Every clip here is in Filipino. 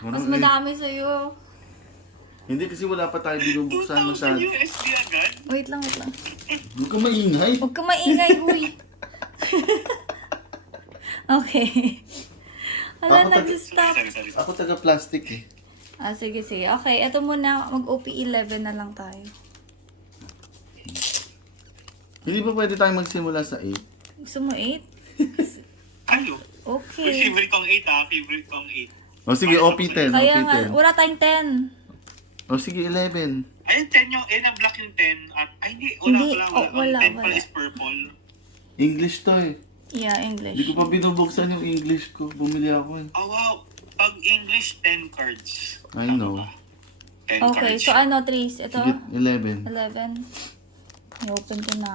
Mas madami sa'yo. Hindi kasi wala pa tayo binubuksan 2,000 masyado. USD agad? Wait lang. Huwag ka maingay. Huwag ka maingay, huy. Okay. Wala, Ako nag-stop. Sorry. Ako taga-plastic eh. Sige. Okay, eto muna. Mag-OP11 na lang tayo. Hindi ba pwede tayo magsimula sa 8? Gusto mo 8? Ano? Okay. Favorite kong 8 ha. Favorite kong 8. O sige, OP10. Kaya nga, OP10. wala tayong 10. O sige, 11. Ayun, 10 yung, na black yung 10. At, hindi, Hindi, wala. wala. 10 pala is purple. English to eh. Yeah, Hindi English. ko pa binubuksan yung English ko. Bumili ako eh. Oh wow. Pag English, 10 cards. I know. 10 Okay, cards. so ano, Trace? Ito? Sige, 11. 11. I-open ko na.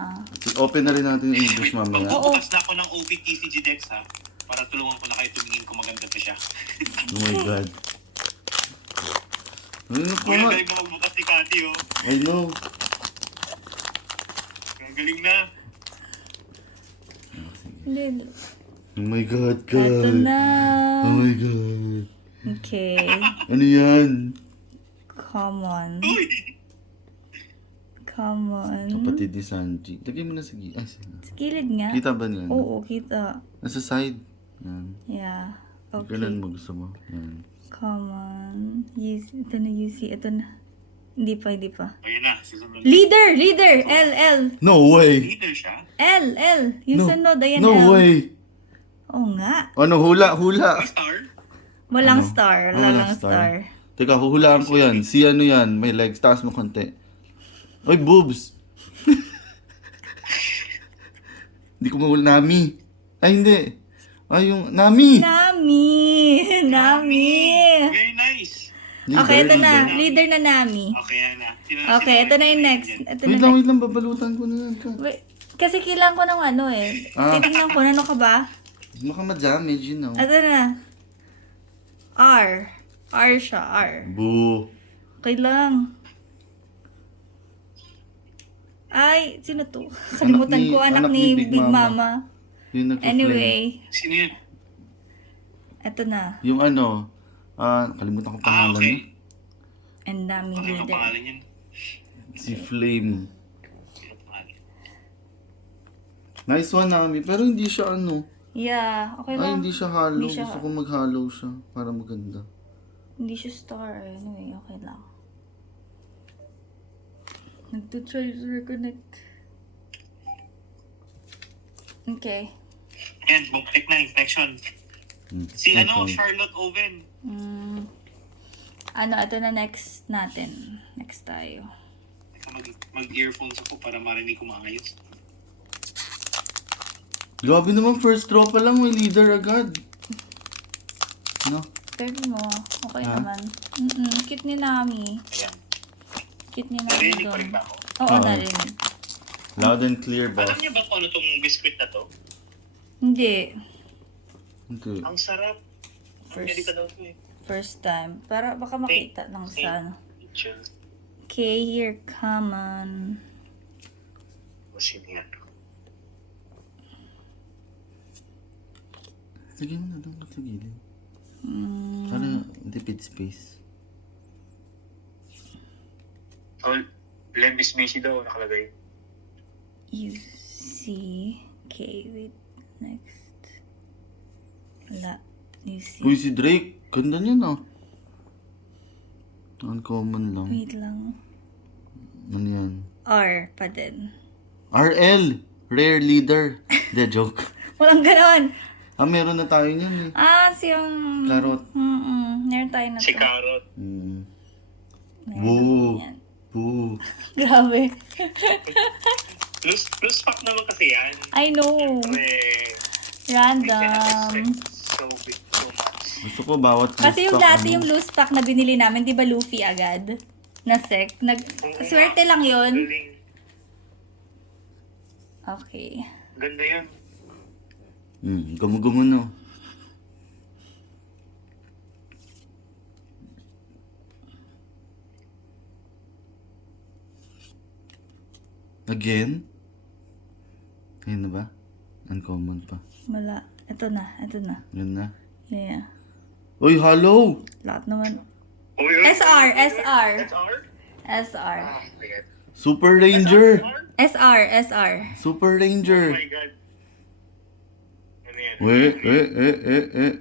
Open na rin natin yung English Wait, mamaya. magbubukas na ako ng OPTCG Dex ha. Para tulungan ko na kayo tumingin kung maganda pa siya. Oh my God. Ano ko Kuya, nga? galing mo magbukas ni Cathy oh. I know. Ang galing na. Hindi. Oh my God, Ito God. na. Oh my God. Okay. Ano yan? Common. Uy! Common. Kapatid ni Sanji. Lagay mo na sa Ay, sige. Sa gilid nga. Kita ba niyan? Oo, kita. Nasa side. Yan. Yeah. Kailan Okay. mo gusto mo? Yan. Common. Ito na UC. Ito na. Hindi pa. Ayun na, susunod. Leader! L. No way! Leader siya? L. Yung sunod, ayan No L. way! Oo nga. Ano, hula. May star? Walang Ano? star. Ah, Wala walang lang star. Teka, huhulaan ko yan. Si ano yan? May legs. Taas mo konti. Oy, boobs! Hindi ko mahula. Nami! Ay, hindi. Ay, yung Nami! Nami! Very nice. Okay, ito na. leader. Leader na Nami. Okay, yan na. Okay, ito na yung next. Ito na Wait next. lang. Babalutan ko na yan. Wait, kasi kailangan ko ng ano eh. Ah. Titignan ko, ano ka ba? Baka ma-damage, you know. Ito na. R. R siya, R. Boo! Okay lang. Ay, sino to? Kalimutan ko, anak ni Big Mama. Yung nagpa-flame. Anyway, Sino yun? ito na. Yung ano, kalimutan ko pangalan okay. niya. And Nami Ano ang leader. pangalan yun? Si Flame. Sino pangalan? Nice one, Nami. Pero hindi siya ano. Yeah, okay Ay, lang. hindi siya hollow. Hindi siya- Gusto ko mag-hollow siya para maganda. Hindi siya star. Anyway, okay lang. Nagtutry to reconnect. Okay. Yan, bumalik na yung connection. Si Nice ano, one. Charlotte Owen. Ano, ito na next natin. Next tayo. Mag-earphones ako para marinig ko maayos. Grabe naman, first draw pa lang, may leader agad. No? Pero mo, okay Ha? naman. Cute ni Nami. Ayan. Cute ni Nami Narinig doon. pa rin ba ako? Oo, Oo. narinig. Loud and clear, boss. Alam niyo ba kung ano tong biscuit na to? Hindi. Okay. Ang sarap. Ang First. ka daw to eh. First time. Para baka makita lang sa ano. Chill. Okay, here, come on. Masin yan. Lagyan mo na doon sa gilid. Mm, Para tipid space. Oh, Levis Macy daw nakalagay. UC. Okay, wait. Next. Wala. UC. Uy, si Drake. Ganda niya na. Uncommon lang. Wait lang. Ano yan? R pa din. RL. Rare leader. De joke. Walang ganon. Meron na tayo niyan eh. Si yung... Carrot. Meron tayo na to. Si Carrot. Mm. Meron Woo. yan. Boo. Grabe. Plus pack naman kasi yan. I know. Siyempre, Random. so big, so much. Gusto ko bawat Kasi yung stock, dati ano. yung loose pack na binili namin, di ba Luffy agad? Na sec. Swerte lang yun. Galing. Okay. Ganda yun. Gumo-gumo no. Again? Ayun na ba? Uncommon pa. Wala. Ito na. Yun na. Yeah. Uy, hello! Lahat naman. Uy, uy, SR, uy, uy, SR. SR? SR. Ah, my God. Super Ranger! SR, SR. Super Oh Ranger! my God. Ano yan? Eh.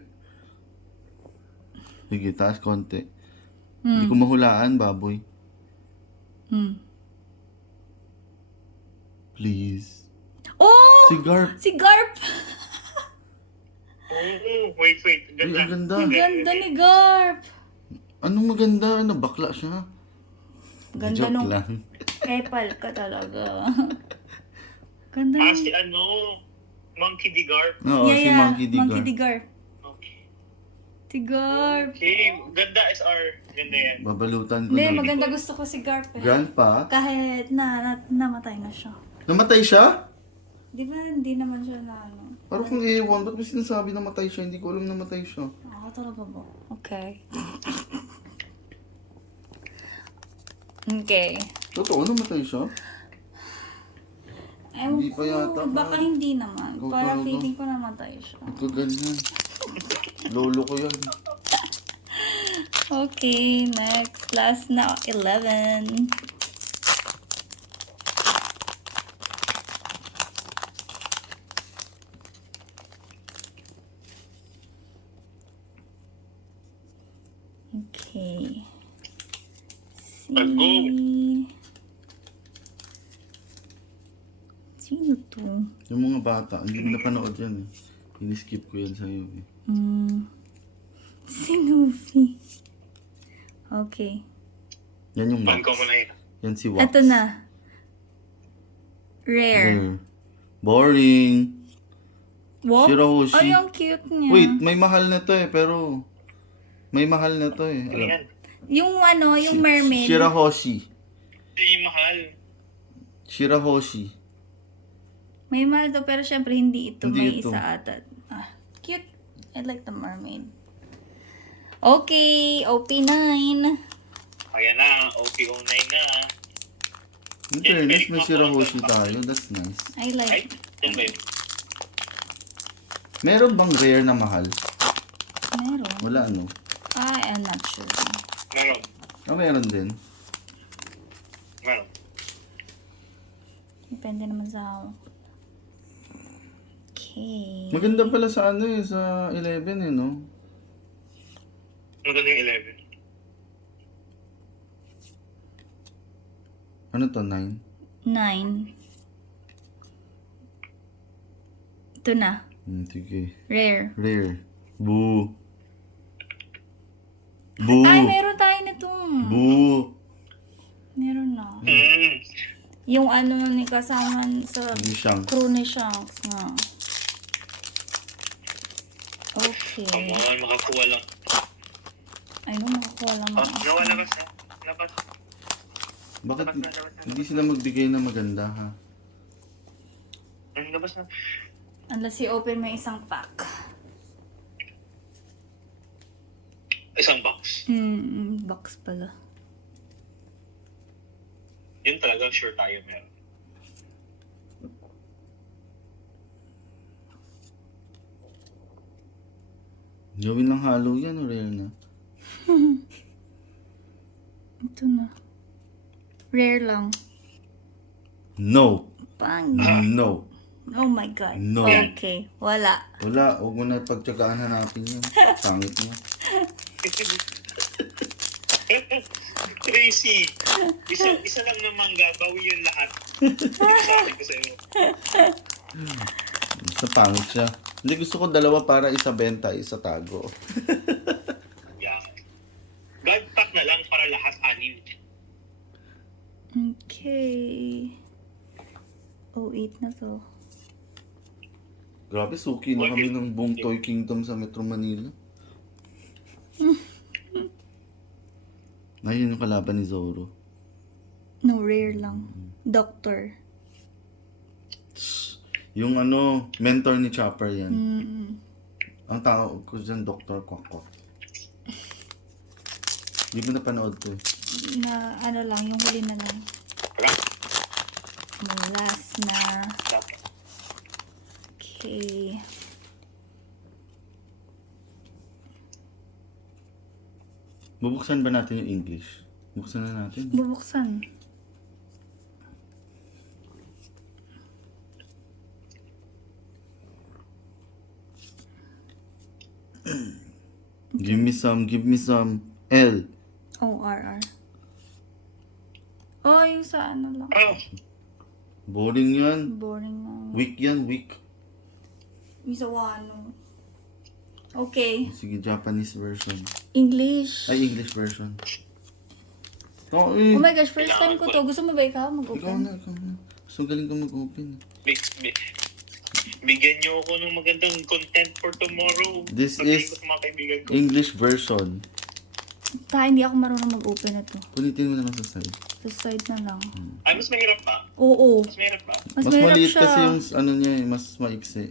Sige, taas konti. Hindi ko mahulaan, baboy. Hmm. Please. Oh! Si Garp. Si Garp! Oh, wait. Uy, ang ganda. Ang ganda ni Garp! Anong maganda? Ano, bakla siya? Ganda Joke nung lang. epal ka talaga. Ganda Ah, nung... si Monkey D. Garp. Oo, si Monkey D. Monkey Garp. D. Garp. Okay. Si Garp. Okay, ganda SR. Ganda yan. Babalutan ko Hindi, na. maganda gusto ko si Garp eh. Grandpa? Kahit namatay na siya. Namatay siya? Di ba hindi naman siya na ano? Parang kung ewan, ba't mo sinasabi namatay siya? Hindi ko alam namatay siya. Ako talaga ba? Okay. Okay. Totoo, namatay siya? Ewan Hindi pa ko, yata, baka ha? hindi naman. Ikaw Parang talaga. feeling ko namatay siya. Ito ganyan. Lolo ko yan. Okay, next. Last na, 11. Okay. Let's go. Sino to? Yung mga bata, hindi mo napanood yan eh. Ini-skip ko yan sa'yo eh. Si Nufi. Okay. Yan yung Ban ko Wax. muna yun. Yan si Wax. Ito na. Rare. Rare. Boring. Wop? Shirahoshi. Ay, ang cute niya. Wait, may mahal na to eh, pero... May mahal na to eh. Ano Alam. yan? Yung ano, yung mermaid. Shirahoshi. Ito yung mahal. Shirahoshi. May mahal to, pero syempre hindi ito. Hindi May ito. isa ata. Ah, cute. I like the mermaid. Okay, OP9. Ayan na, OP09 na. In fairness, may Shirahoshi tayo. That's nice. I Ay, like. yan ba yun? Meron bang rare na mahal? Meron. Wala ano. I'm not sure. Meron. Ah, meron din. Meron. Depende naman sa... Okay. Maganda pala sa ano eh, sa 11 eh, no? Maganda yung 11. Ano to, 9? 9. Ito na. Sige. Rare. Rare. Boo. Boo. Ay, meron tayo na itong. Boo. Meron na. Mm. Yung ano ni kasama sa Ni Shanks. crew ni Shanks nga. Okay. Come on, makakuha lang. Ay, no, makakuha lang Oh, ako. nawalabas na. Labas. Bakit hindi sila magbigay na maganda, ha? Labas na. Unless i-open mo yung isang pack. Isang box. Box pala. Yun talaga, sure tayo meron. Gawin lang halo yan o rare na? Ito na. Rare lang. No. Pang. No. Oh my God. No. Okay. Wala. Wala. Huwag mo na pagtsagaan hanapin yun. Pangit mo. Tracy, isa lang na mangga, bawi yun lahat. Sabi ko sa'yo. Basta pangit siya. Hindi, gusto ko dalawa para isa benta, isa tago. Yeah. God pack na lang para lahat anim. Okay. 08 na to. Grabe, suki na kami ng buong Toy Kingdom sa Metro Manila. Ngayon yung kalaban ni Zoro. No, rare lang. Doctor. Yung ano, mentor ni Chopper yan. Mm-mm. Ang tao ko dyan, Dr. Kwak-Kwak. Hindi mo napanood to eh. Na ano lang, yung huli na lang. Yung last na. Okay. Bubuksan ba natin yung English? Buksan na natin. Bubuksan. Give me some. L. O-R-R. Oh, yung sa ano lang. Oh, Boring yan. Boring na. Weak yan, weak. Yung sa Wano. Okay. Sige, Japanese version. English. Ay, English version. Oh, Oh my gosh, first time ko to. Gusto mo ba ikaw Ikaw mag-open? na. So, galing ka mag-open. bigyan niyo ako ng magandang content for tomorrow. This Sabihin is ko sa mga kaibigan ko. English version. Hindi ako marunong mag-open na to. Punitin mo na lang sa side. Sa side na lang. Ay, mas mahirap ba? Oo. Mas mahirap ba? Mas Mas mahirap maliit siya. kasi yung ano niya eh, mas maiksi.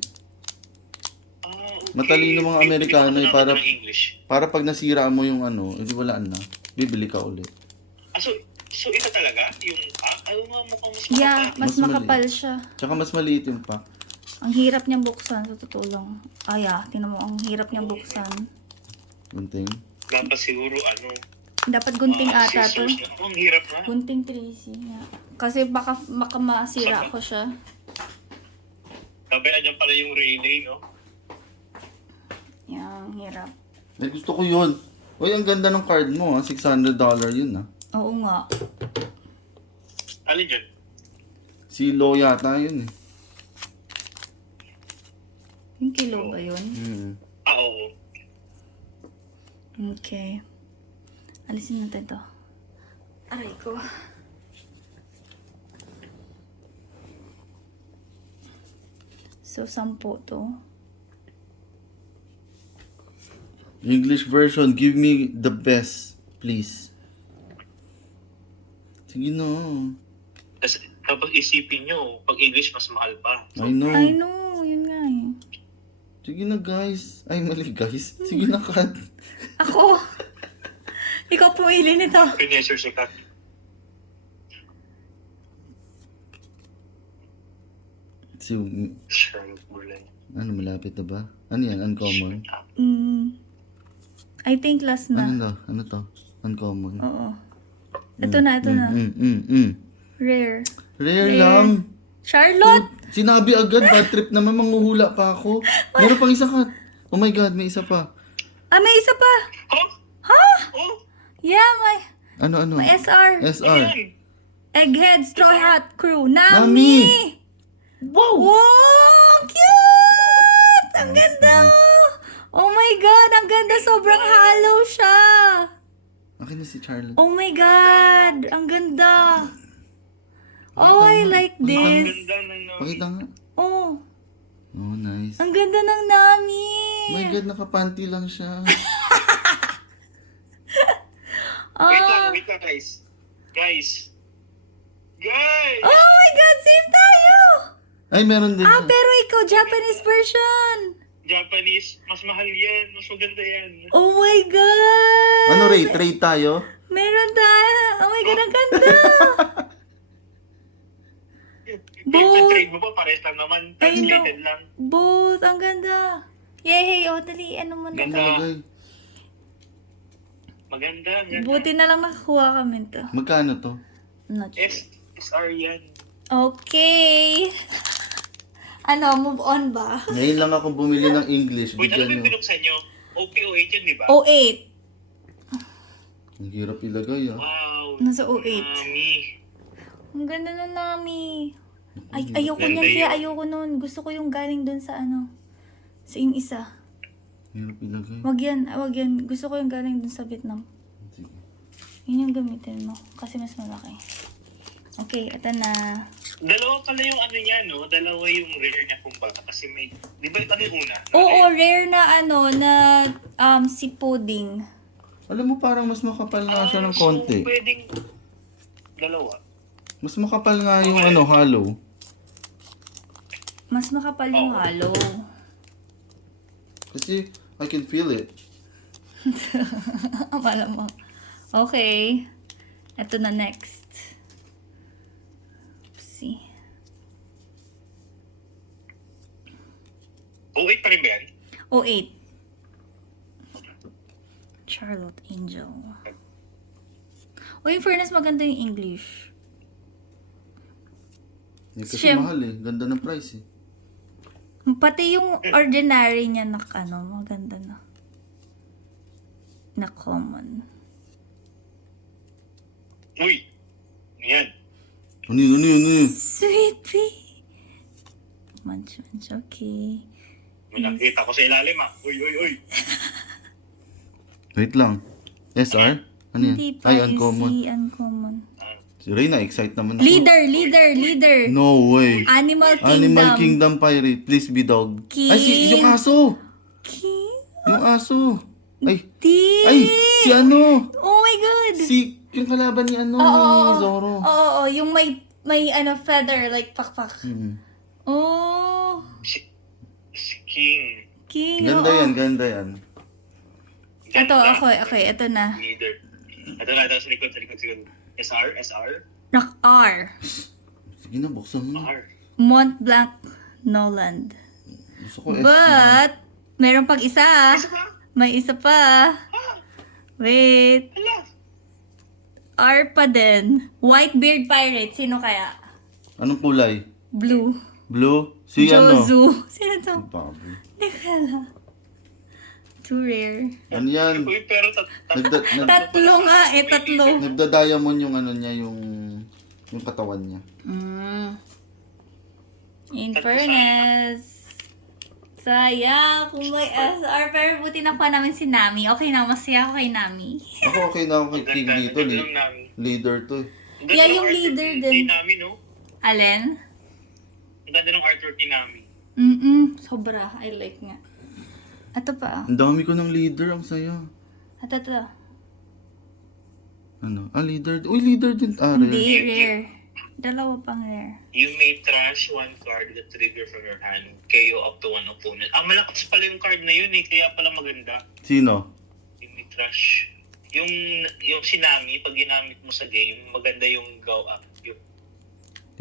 Okay. Matalino mga Amerikano eh, Bigyan ko para- ng English. Para pag nasira mo yung ano, edi walaan na. Bibili ka ulit. So ito talaga? Yung ayaw nga mukhang mas Yeah, makapal. mas Mas makapal siya. Tsaka mas maliit yung pack. Ang hirap niyang buksan, sa totoo lang. Tinan mo, ang hirap niyang buksan. Gunting. Dapat siguro Dapat gunting ata to. scissors na. Ang hirap na. Gunting Tracy nga. Kasi baka masira ko siya. Sabi, andyan pala yung relay, no? Yan, ang hirap. Ay, gusto ko yun. Uy, ang ganda ng card mo ha. $600 yun ha. Oo nga. Alin dyan? Si Lo yata yun eh. Yung kilo ba yun? Oo. Okay. Alisin natin to. Aray ko. So, 10 to. English version, give me the best, please. Sige na. Tapos isipin nyo, pag English mas mahal pa. I know. I know, yun nga eh. Sige na guys. Ay, mali guys. Sige na kat. Ako! Ikaw pumili nito. Finisher si Kat. Si, Charlotte Burley. ano, malapit na ba? Ano yan? Uncommon? I think last Ano na. na? Ano to? Uncommon. Oo. Ito na. Rare. Rare lang. Charlotte! Sinabi agad, bad trip naman, manghuhula pa ako. Meron pang isa kat. Oh my God, may isa pa. May isa pa! Oh! Ha? Oh! Yeah, Ano? may SR. SR. Ayan! Egghead, Straw Hat Crew. Nami! Nami! Wow! Wow! Cute! Ang ganda! Oh my God! Ang ganda! Sobrang hollow siya! Akin na si Charlotte. Oh my God! Ang ganda! Oh, I like Ang this. ganda ng Pakita nga. Oh, Oh, nice. ang ganda ng Nami! Oh my God, nakapanty lang siya. Wait lang guys. Guys! Oh my God! Same tayo! Ay, meron din siya. Pero ikaw, Japanese version! Japanese, mas mahal yan. Mas maganda yan. Oh my God! Ano rate tayo? Meron tayo! Oh my God, ang ganda! Yung trade mo pa, pares lang naman. Translated lang. Both! Ang ganda! Yay! Oh, dali. Ano mo na? Ganda. Talagay. Maganda. Buti na lang nakakuha kami to. Magkano to? Not sure. SR yan. Okay. Move on ba? Ngayon lang ako bumili ng English. Wait, ano ba Bigyan yung nyo. binuksan nyo? OP08 yun, di ba? 08. Ang hirap ilagay ah. Wow. Nasa 08. Mami. Ang ganda nun, Nami. Ayoko Ganda niyan, kaya yun. ayoko nun. Gusto ko yung galing dun sa sa yung isa. Hirap ilagay. Wag yan. Gusto ko yung galing dun sa Vietnam. Sige. Yun yung gamitin mo. Kasi mas malaki. Okay, ito na. Dalawa pala yung ano niya, no? Dalawa yung rare niya kumbaga. Kasi may, di ba ano yung una? Oo, rare na si pudding. Alam mo parang mas makapal nga siya ng konti. So, pwedeng dalawa. Mas makapal nga yung Okay. hollow. Mas makapal yung Oo. hollow. Kasi I can feel it. Malamang. Okay. Ito na next. See. 08 pa rin ba yan? 08. Charlotte Angel. Uy, in fairness, maganda yung English. Kasi Siyem- mahal eh. Ganda ng price eh. Pati yung ordinary niya na maganda na. Na common. Uy! Yan. Ano yun, ano yun, ano yun? Sweet pea. Munch, okay. May nakita ko sa ilalim Uy, uy, uy. Wait lang. SR? Ano yan? Hindi pa, Ay, uncommon. easy, uncommon. Si Reyna, excite naman ako. Leader. No way. Animal Kingdom. Animal Kingdom Pirate. Please be dog. King. Ay, yung aso. King? Yung aso. Ay, Di. ay, si ano? Oh my God. Yung kalaban ni ano, Oo, ni Zoro. Oo, yung may feather, like pakpak. Hmm. Oh, Si King. King. Ganda oo. yan, ganda yan. Ito, okay, ito na. Leader. Ito na, ito sa likod. SR? Rock R. Sige na, buksan mo. R. Mont Blanc Noland. Gusto ko S na. But, meron pang isa. Isa ba? May isa pa. Wait. Hala. R pa din. Whitebeard Pirate. Sino kaya? Anong kulay? Blue. Blue? Si ano? Jozu. Sino to? Baboy. Hindi ko alam. Too rare. Ano yan? Uy, pero Tatlo nga eh, tatlo. Nagda-diamond yung ano niya, yung katawan niya. In fairness, sayang kung may SR, pero buti nakuha namin si Nami. Okay na, masaya ako kay Nami. Ako okay na ako kay King dito. Leader to eh. Yeah, yung leader din. Nami, no? Alin? Ang ganda ng artwork ni Nami. Sobra. I like nga. Ito pa. Ang dami ko ng leader, ang saya. Ito. Ano? Leader. Uy, leader din. Hindi, Rare. rare. Dalawa pang rare. You may trash one card that trigger from your hand. KO up to one opponent. Malakas pala yung card na yun eh. Kaya pala maganda. Sino? You may trash. Yung Sinami, pag ginamit mo sa game, maganda yung go up.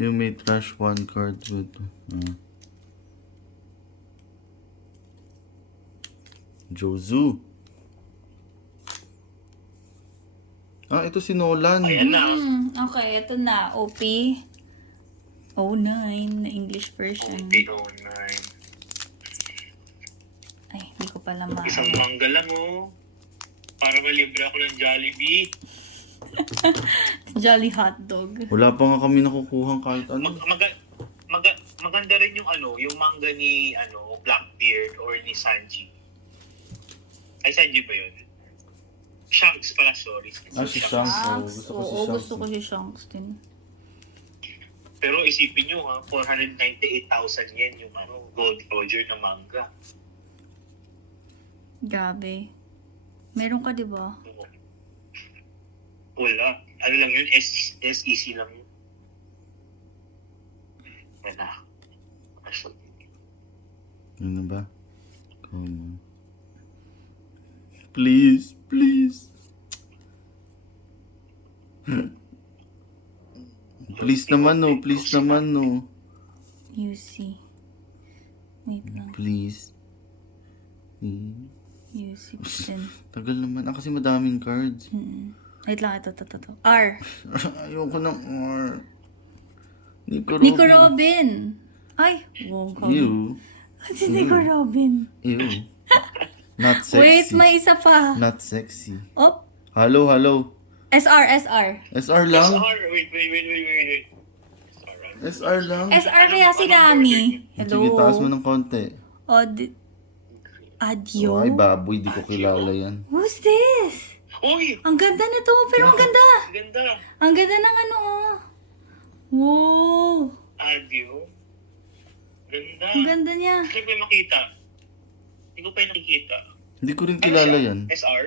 You may trash one card with... Jozu. Ito si Nolan. Ayan na. Okay, ito na. OP. 09 na English version. OP09. Ay, hindi ko pala Isang mangga lang para malibre ako ng Jollibee. Jolly hotdog. Wala pa nga kami nakukuhang kahit ano. Maganda rin yung yung manga ni Blackbeard or ni Sanji. Ay, Sanji ba yun? Shanks pala, sorry. Si Shanks. Gusto ko si Shanks din. Pero isipin nyo 498,000 yen yung Gold Roger na manga. Grabe. Meron ka, di ba? Wala. Ano lang yun? SEC lang yun. Yan na. Ano ba? Come on. Please. Please naman no. UC. Wait lang. Please. UC din. Tagal naman. Kasi madaming cards. Wait lang, ito. R. Ayoko ng R. Nico Robin. Ay, wong ko. Ew. Si Nico Robin. Ew. Not sexy. Wait, may isa pa. Not sexy. Op. Hello. SR. SR lang? SR. Wait. SR lang? SR kaya si Nami. Hello. Sige, taas mo ng konti. Adio? Ay, baboy. Di ko kilala yan. Who's this? Uy! Ang ganda nito, pero ang ganda. Ganda. Ang ganda ng Wow. Adio. Ganda. Ang ganda niya. Hindi ko yung makita. Hindi ko pa yung nakikita. Hindi ko rin kilala siya? yan. SR?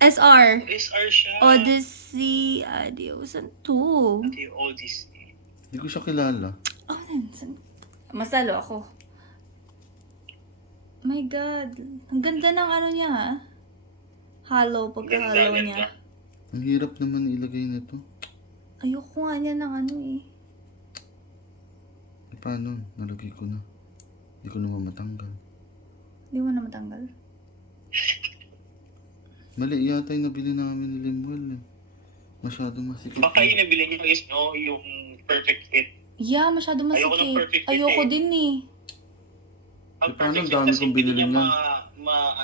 SR. SR siya. Odyssey. Adio. Saan to? Odyssey. Hindi ko siya kilala. Masalo ako. My God. Ang ganda ng niya, ha? Hollow, pagka-hollow niya. Ang hirap naman ilagay nito. Ayoko nga niya ng Paano? Nalagay ko na. Hindi ko naman matanggal. Hindi mo na matanggal. Mali yata yung nabili namin ni Limwell eh. Masyadong masikip. Baka yung nabili niyo is, no, yung perfect fit. Yeah, masyado Ayoko ng masikip. perfect fit Ayoko eh. din eh. Ang Paano perfect ang fit dami kasi kong hindi binili niya niyan?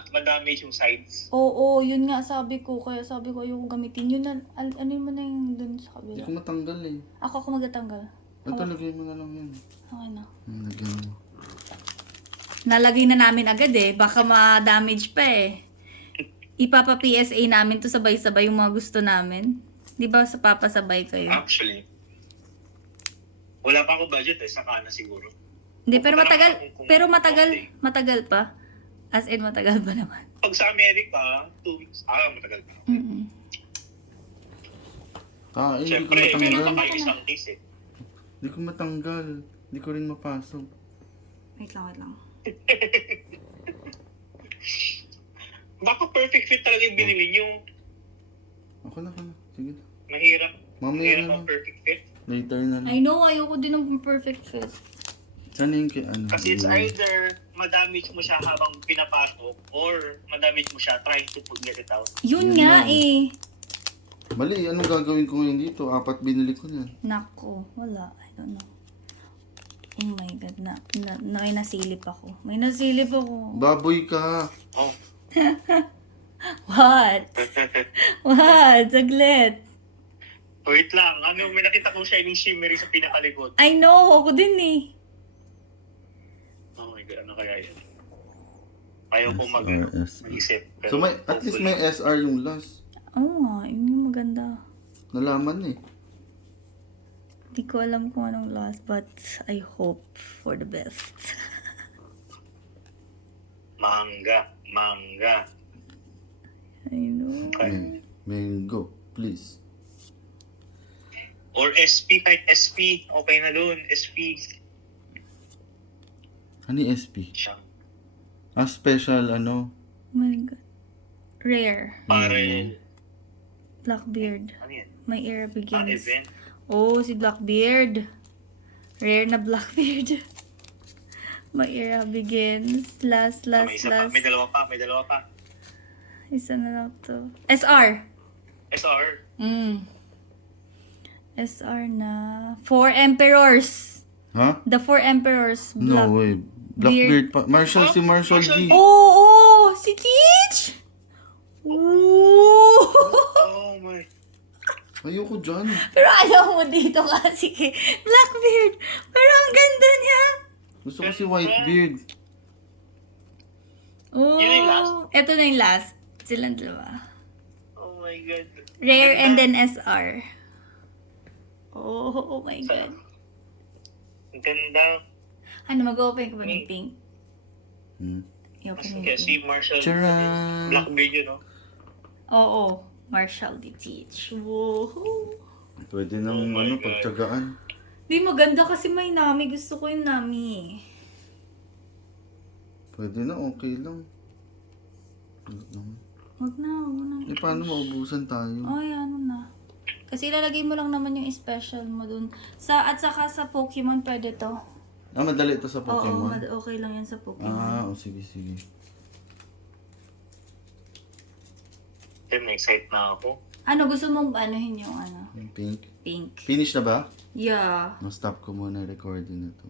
ma-damage yung sides. Oo, yun nga sabi ko. Kaya sabi ko ayoko gamitin. Yun na, ano mo na yung dun sa Hindi kabila. ko matanggal eh. Ako magtatanggal. Ito, lagay mo na lang yun. Okay na. Lagyan mo. Nalagay na namin agad eh. Baka ma-damage pa eh. Ipapa-PSA namin to sabay-sabay yung mga gusto namin. Di ba sa papasabay kayo? Actually, wala pa ako budget eh. Saka na siguro. Hindi, pero matagal, Okay. matagal pa. As in, matagal pa naman. Pag sa Amerika, 2 weeks. Matagal pa. Mm-mm. Hindi ko Siyempre, meron matanggal. pa kayo isang case eh. Hindi ko matanggal. Hindi ko rin mapasok. Wait lang. Baka perfect fit talaga yung binili niyo. Ako na. Sige na. Mahirap. Mamaya Mahirap na ang lang. perfect fit. Later na lang. I know, ayoko din ng perfect fit. Sana yung kay ano. Kasi it's either madamage mo siya habang pinapasok or madamage mo siya trying to get it out. Yun Yun nga lang. eh. Mali, anong gagawin ko ngayon dito? 4 binili ko na. Nako, wala. I don't know. Oh my God, may nasilip ako. Baboy ka. Oh. What? What? Saglit. Wait lang. May nakita kong shining shimmery sa pinakalikod. I know, ako din eh. Oh my God, ano kaya yun? Ayaw kong SRS. mag-isip. Pero So at least may SR yung last. Oo nga, yun yung maganda. Nalaman eh. Hindi ko alam kung anong last, but I hope for the best. Mangga. I know. Mango, please. Or SP, kahit SP. Okay na dun, SP. Ano yung SP? Siya. Special ano? Oh my God. Rare. Parel. Blackbeard. Ano yan? My era begins. Event. Oh, si Blackbeard. Rare na Blackbeard. My era begins. Last. May isa pa. May dalawa pa. Isa na lang to. SR. SR. SR na. 4 Emperors. Ha? The 4 Emperors. No way. Blackbeard pa. Marshall, si Marshall D. Oh, si Teach! Ooh. Oh my. Ayoko dyan. Pero alam mo dito kasi kay Blackbeard. Pero ang ganda niya. Gusto ko si Whitebeard. Oh, Yun yung last? Ito na yung last. Silang dalawa. Oh my God. Rare Ganda. and then SR. Oh my God. Ang ganda. Ano, mag-open ko ba ng pink? I-open yung Kaya pink. si Marshall. Charan! Blackbeard yun, no? Oo. Marshall D. Teach. Woohoo. Pwede nang Oh my God. pagtsagaan. Di maganda kasi may Nami. Gusto ko yung Nami. Pwede na, okay lang. Wag na. Paano maubusan tayo? Ay, ano na. Kasi ilalagay mo lang naman yung special mo dun. At saka sa Pokemon, pwede to. Madali ito sa Oo, Pokemon? okay lang yan sa Pokemon. Sige. Na-excite na ako. Ano, gusto mong anuhin yung ano? Yung pink. Pink. Finish na ba? Yeah. Stop ko muna yung recording na to.